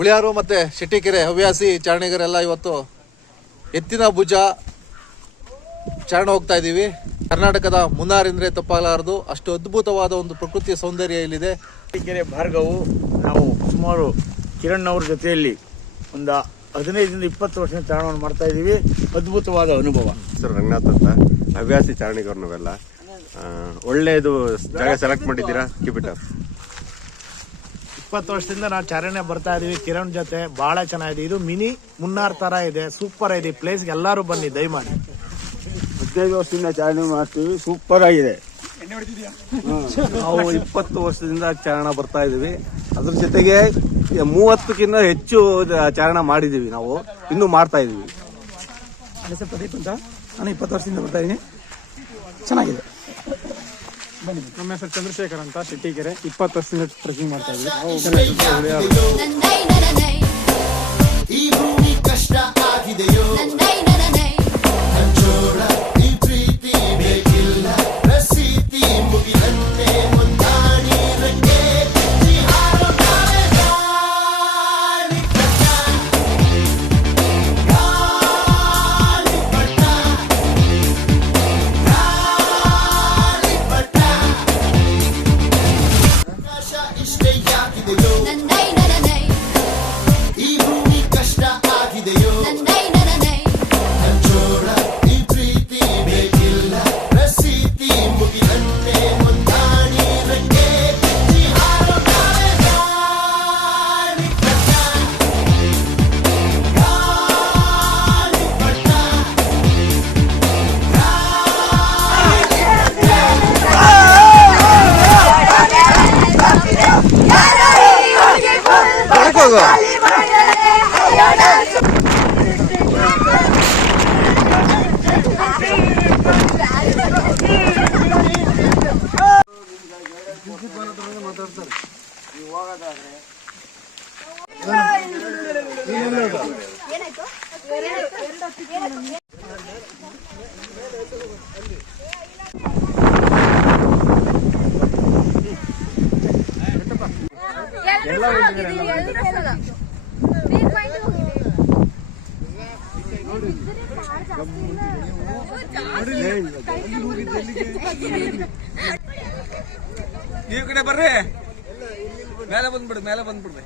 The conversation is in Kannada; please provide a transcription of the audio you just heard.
ಉಳಿಯಾರು ಮತ್ತೆ ಶೆಟ್ಟಿಕೆರೆ ಹವ್ಯಾಸಿ ಚಾರಣಿಗರೆಲ್ಲ ಇವತ್ತು ಎತ್ತಿನ ಭುಜ ಚಾರಣ ಹೋಗ್ತಾ ಇದ್ದೀವಿ. ಕರ್ನಾಟಕದ ಮುನ್ನಾರ್ ಅಂದ್ರೆ ತಪ್ಪಾಗಲಾರದು, ಅಷ್ಟು ಅದ್ಭುತವಾದ ಒಂದು ಪ್ರಕೃತಿಯ ಸೌಂದರ್ಯ ಇಲ್ಲಿದೆ. ಶೆಟ್ಟಿಕೆರೆ ಭಾರ್ಗವು ನಾವು ಸುಮಾರು ಕಿರಣ್ ಅವ್ರ ಜೊತೆಯಲ್ಲಿ ಒಂದು 15-20 ವರ್ಷ ಚಾರಣವನ್ನು ಮಾಡ್ತಾ ಇದ್ದೀವಿ. ಅದ್ಭುತವಾದ ಅನುಭವ. ಸರ್ ರಂಗನಾಥ್ ಅಂತ ಹವ್ಯಾಸಿ ಚಾರಣಿಗರು ನಾವೆಲ್ಲ. ಒಳ್ಳೆಯದು ಜಾಗ ಸೆಲೆಕ್ಟ್ ಮಾಡಿದ್ದೀರಾ. Keep it up. 20 ವರ್ಷದಿಂದ ನಾವು ಚಾರಣೆ ಬರ್ತಾ ಇದೀವಿ ಕಿರಣ್ ಜೊತೆ. ಬಹಳ ಚೆನ್ನಾಗಿದೆ. ಇದು ಮಿನಿ ಮುನ್ನಾರ್ ತರ ಇದೆ. ಸೂಪರ್ ಇದೆ. ಪ್ಲೇಸ್ಗೆ ಎಲ್ಲರೂ ಬನ್ನಿ ದಯಮಾಡಿ. 15 ವರ್ಷದಿಂದ ಚಾರಣೆ ಮಾಡ್ತೀವಿ. ಸೂಪರ್ ಆಗಿದೆ. ನಾವು 20 ವರ್ಷದಿಂದ ಚಾರಣ ಬರ್ತಾ ಇದೀವಿ. ಅದ್ರ ಜೊತೆಗೆ 30ಕ್ಕಿಂತ ಹೆಚ್ಚು ಚಾರಣ ಮಾಡಿದೀವಿ. ನಾವು ಇನ್ನೂ ಮಾಡ್ತಾ ಇದೀವಿ. ನನ್ನ ಹೆಸರು ಪ್ರದೀಪ್ ಅಂತ. ನಾನು 20 ವರ್ಷದಿಂದ ಬರ್ತಾ ಇದ್ದೀನಿ. ಚೆನ್ನಾಗಿದೆ. ಬನ್ನಿ. ನಮ್ಮ ಹೆಸರು ಚಂದ್ರಶೇಖರ್ ಅಂತ, ಶೆಟ್ಟಿಕೆರೆ. 20 ವರ್ಷದಿಂದ ಟ್ರೆಕ್ಕಿಂಗ್ ಮಾಡ್ತಾ ಇದ್ದೀವಿ. ಈ ಕಡೆ ಬರ್ರಿ. ಮೇಲೆ ಬಂದ್ಬಿಡ್ರಿ.